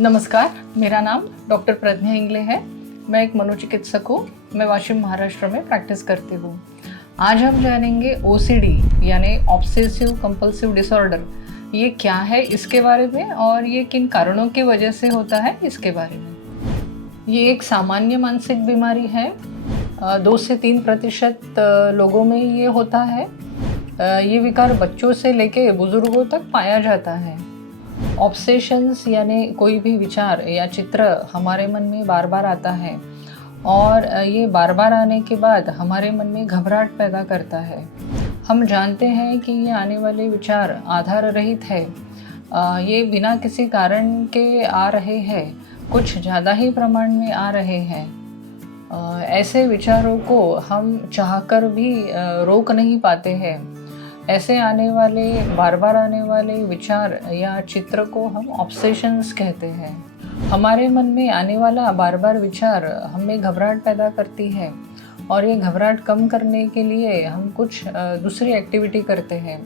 नमस्कार, मेरा नाम डॉक्टर प्रज्ञा इंगले है। मैं एक मनोचिकित्सक हूँ। मैं वाशिम महाराष्ट्र में प्रैक्टिस करती हूँ। आज हम जानेंगे ओसीडी यानी ऑब्सेसिव कंपल्सिव डिसऑर्डर, ये क्या है इसके बारे में और ये किन कारणों की वजह से होता है इसके बारे में। ये एक सामान्य मानसिक बीमारी है। 2 से 3% लोगों में ये होता है। ये विकार बच्चों से लेके बुजुर्गों तक पाया जाता है। ऑब्सेशंस यानी कोई भी विचार या चित्र हमारे मन में बार बार आता है और ये बार बार आने के बाद हमारे मन में घबराहट पैदा करता है। हम जानते हैं कि ये आने वाले विचार आधार रहित है। ये बिना किसी कारण के आ रहे हैं, कुछ ज़्यादा ही प्रमाण में आ रहे हैं। ऐसे विचारों को हम चाहकर भी रोक नहीं पाते हैं। ऐसे बार बार आने वाले विचार या चित्र को हम ऑब्सेशंस कहते हैं। हमारे मन में आने वाला बार बार विचार हमें घबराहट पैदा करती है और ये घबराहट कम करने के लिए हम कुछ दूसरी एक्टिविटी करते हैं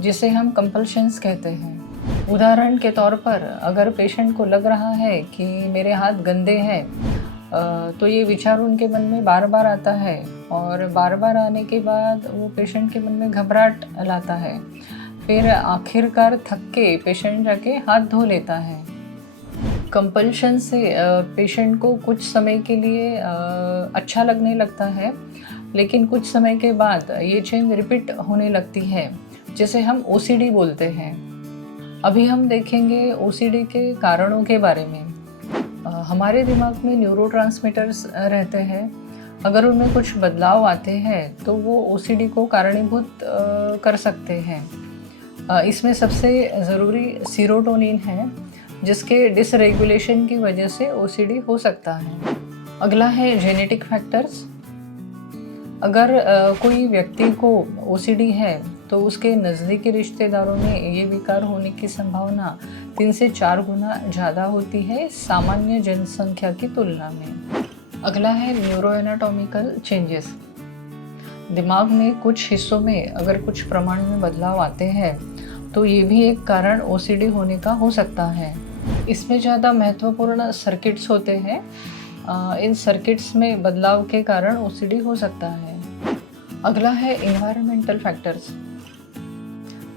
जिसे हम कंपल्शंस कहते हैं। उदाहरण के तौर पर अगर पेशेंट को लग रहा है कि मेरे हाथ गंदे हैं, तो ये विचार उनके मन में बार बार आता है और बार बार आने के बाद वो पेशेंट के मन में घबराहट लाता है। फिर आखिरकार थक के पेशेंट जाके हाथ धो लेता है। कंपल्शन से पेशेंट को कुछ समय के लिए अच्छा लगने लगता है, लेकिन कुछ समय के बाद ये चेंज रिपीट होने लगती है, जिसे हम ओसीडी बोलते हैं। अभी हम देखेंगे ओसीडी के कारणों के बारे में। हमारे दिमाग में न्यूरोट्रांसमीटर्स रहते हैं। अगर उनमें कुछ बदलाव आते हैं तो वो ओसीडी को कारणीभूत कर सकते हैं। इसमें सबसे ज़रूरी सीरोटोनिन है, जिसके डिसरेगुलेशन की वजह से ओसीडी हो सकता है। अगला है जेनेटिक फैक्टर्स। अगर कोई व्यक्ति को ओसीडी है तो उसके नज़दीकी रिश्तेदारों में ये विकार होने की संभावना 3 से 4 गुना ज़्यादा होती है सामान्य जनसंख्या की तुलना में। अगला है न्यूरोएनाटॉमिकल चेंजेस। दिमाग में कुछ हिस्सों में अगर कुछ प्रमाण में बदलाव आते हैं तो ये भी एक कारण ओसीडी होने का हो सकता है। इसमें ज़्यादा महत्वपूर्ण सर्किट्स होते हैं। इन सर्किट्स में बदलाव के कारण ओसीडी हो सकता है। अगला है एनवायरमेंटल फैक्टर्स।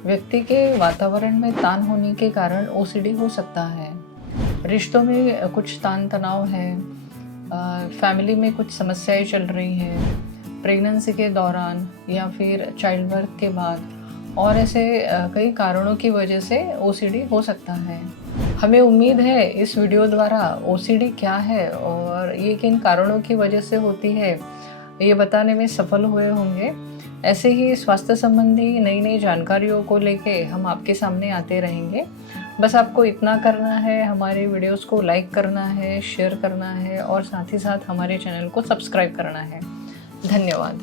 व्यक्ति के वातावरण में तान होने के कारण ओसीडी हो सकता है। रिश्तों में कुछ तान तनाव है, फैमिली में कुछ समस्याएं चल रही हैं, प्रेगनेंसी के दौरान या फिर चाइल्ड बर्थ के बाद, और ऐसे कई कारणों की वजह से ओसीडी हो सकता है। हमें उम्मीद है इस वीडियो द्वारा ओसीडी क्या है और ये किन कारणों की वजह से होती है ये बताने में सफल हुए होंगे। ऐसे ही स्वास्थ्य संबंधी नई नई जानकारियों को लेके हम आपके सामने आते रहेंगे। बस आपको इतना करना है, हमारे वीडियोस को लाइक करना है, शेयर करना है और साथ ही साथ हमारे चैनल को सब्सक्राइब करना है। धन्यवाद।